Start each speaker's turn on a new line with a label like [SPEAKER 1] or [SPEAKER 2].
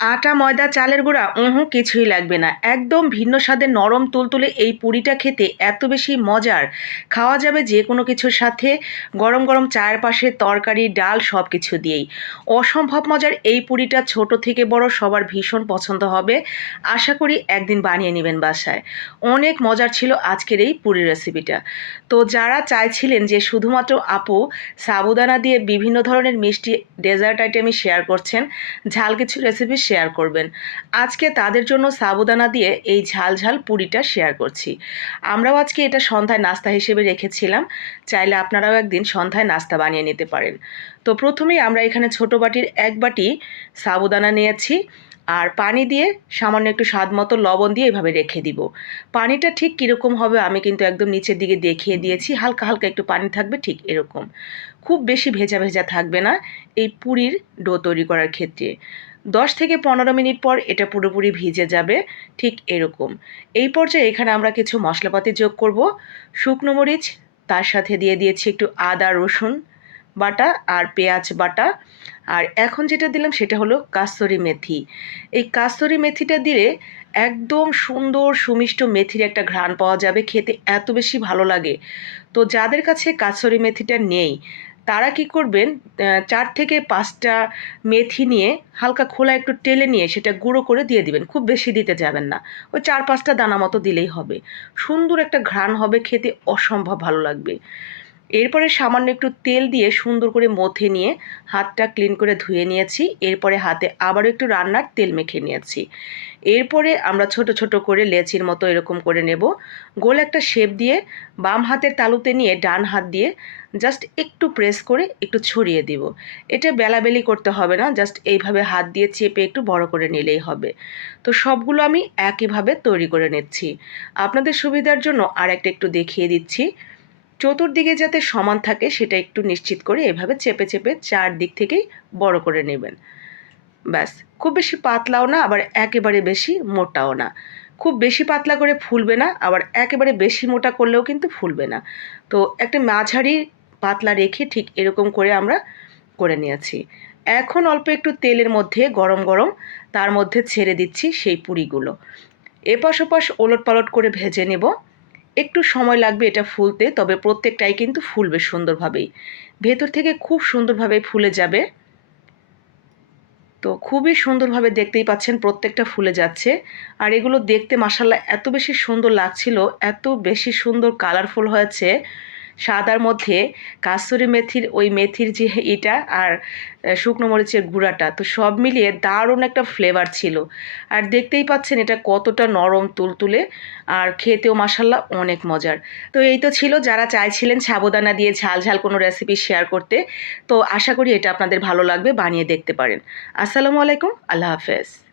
[SPEAKER 1] আটা, ময়দা, চালের গুঁড়া, উহু, কিছুই লাগবে না। একদম ভিন্ন স্বাদে নরম তুলতুলে এই পুরিটা খেতে এত বেশি মজার। খাওয়া যাবে যে কোনো কিছুর সাথে, গরম গরম চায়ের পাশে, তরকারি, ডাল সব কিছু দিয়েই। অসম্ভব মজার এই পুরিটা ছোট থেকে বড় সবার ভীষণ পছন্দ হবে। আশা করি একদিন বানিয়ে নেবেন বাসায়। অনেক মজার ছিল আজকের এই পুরি রেসিপিটা। তো যারা চাইছিলেন যে শুধুমাত্র আপু সাবুদানা দিয়ে বিভিন্ন ধরনের মিষ্টি, ডেজার্ট আইটেমই শেয়ার করছেন, ঝাল কিছু রেসিপি শেয়ার করবেন। আজকে তাদের জন্য সাবুদানা দিয়ে এই ঝাল ঝাল পুরিটা শেয়ার করছি। আমরাও আজকে এটা সন্ধ্যায় নাস্তা হিসেবে রেখেছিলাম। চাইলে আপনারাও একদিন সন্ধ্যায় নাস্তা বানিয়ে নিতে পারেন। তো প্রথমেই আমরা এখানে ছোট বাটির এক বাটি সাবুদানা নিয়েছি। আর পানি দিয়ে সামান্য একটু স্বাদ মতো লবণ দিয়ে এভাবে রেখে দিব। পানিটা ঠিক কীরকম হবে আমি কিন্তু একদম নিচের দিকে দেখিয়ে দিয়েছি। হালকা হালকা একটু পানি থাকবে ঠিক এরকম। খুব বেশি ভেজা ভেজা থাকবে না এই পুরীর ডো তৈরি করার ক্ষেত্রে। দশ থেকে পনেরো মিনিট পর এটা পুরোপুরি ভিজে যাবে, ঠিক এরকম। এই পর্যায়ে এখানে আমরা কিছু মশলাপাতি যোগ করব। শুকনো মরিচ, তার সাথে দিয়ে দিয়েছি একটু আদা, রসুন বাটা আর পেঁয়াজ বাটা। আর এখন যেটা দিলাম সেটা হলো কাস্তরি মেথি। এই কাস্তরি মেথিটা দিলে একদম সুন্দর সুমিষ্ট মেথির একটা ঘ্রাণ পাওয়া যাবে, খেতে এত বেশি ভালো লাগে। তো যাদের কাছে কাস্তরি মেথিটা নেই তারা কি করবেন? চার থেকে পাঁচটা মেথি নিয়ে হালকা খোলা একটু টেলে নিয়ে সেটা গুঁড়ো করে দিয়ে দিবেন। খুব বেশি দিতে যাবেন না। ওই চার পাঁচটা দানা মতো দিলেই হবে। সুন্দর একটা ঘ্রাণ হবে, খেতে অসম্ভব ভালো লাগবে। এরপরে সামান্য একটু তেল দিয়ে সুন্দর করে মথে নিয়ে হাতটা ক্লিন করে ধুয়ে নিয়েছি। এরপরে হাতে আবারও একটু রান্নার তেল মেখে নিয়েছি। এরপরে আমরা ছোট ছোট করে লেচির মতো এরকম করে নেব। গোল একটা শেপ দিয়ে বাম হাতের তালুতে নিয়ে ডান হাত দিয়ে জাস্ট একটু প্রেস করে একটু ছড়িয়ে দিব। এটা বেলাবেলি করতে হবে না জাস্ট এইভাবে হাত দিয়ে চেপে একটু বড় করে নিলেই হবে। তো সবগুলো আমি একইভাবে তৈরি করে নিচ্ছি। আপনাদের সুবিধার জন্য আর একটা একটু দেখিয়ে দিচ্ছি। চতুর্দিকে যাতে সমান থাকে, সেটা একটু নিশ্চিত করে এভাবে চেপে চেপে চারদিক থেকেই বড় করে নেবেন। ব্যাস, খুব বেশি পাতলাও না, আবার একেবারে বেশি মোটাও না। খুব বেশি পাতলা করে ফুলবে না, আবার একেবারে বেশি মোটা করলেও কিন্তু ফুলবে না। তো একটা মাঝারি পাতলা রেখে ঠিক এরকম করে আমরা করে নিয়েছি। এখন অল্প একটু তেলের মধ্যে, গরম গরম, তার মধ্যে ছেড়ে দিচ্ছি সেই পুরিগুলো। এপাশ ওপাশ ওলট পালট করে ভেজে নেব। একটু সময় লাগবে এটা ফুলতে, তবে প্রত্যেকটাই কিন্তু ফুলবে সুন্দরভাবেই। ভেতর থেকে খুব সুন্দরভাবে ফুলে যাবে। তো খুবই সুন্দরভাবে দেখতেই পাচ্ছেন প্রত্যেকটা ফুলে যাচ্ছে। আর এগুলো দেখতে মাসাল্লাহ এত বেশি সুন্দর লাগছিল, এত বেশি সুন্দর কালারফুল হয়েছে। সাদার মধ্যে কাসুরি মেথির, ওই মেথির যে এটা আর শুকনো মরিচের গুঁড়াটা, তো সব মিলিয়ে দারুণ একটা ফ্লেভার ছিল। আর দেখতেই পাচ্ছেন এটা কতটা নরম, তুলতুলে, আর খেতেও মাসাল্লাহ অনেক মজার। তো এই তো ছিল, যারা চাইছিলেন সাবুদানা দিয়ে ঝাল ঝাল কোনো রেসিপি শেয়ার করতে, তো আশা করি এটা আপনাদের ভালো লাগবে, বানিয়ে দেখতে পারেন। আসসালামু আলাইকুম, আল্লাহ হাফেজ।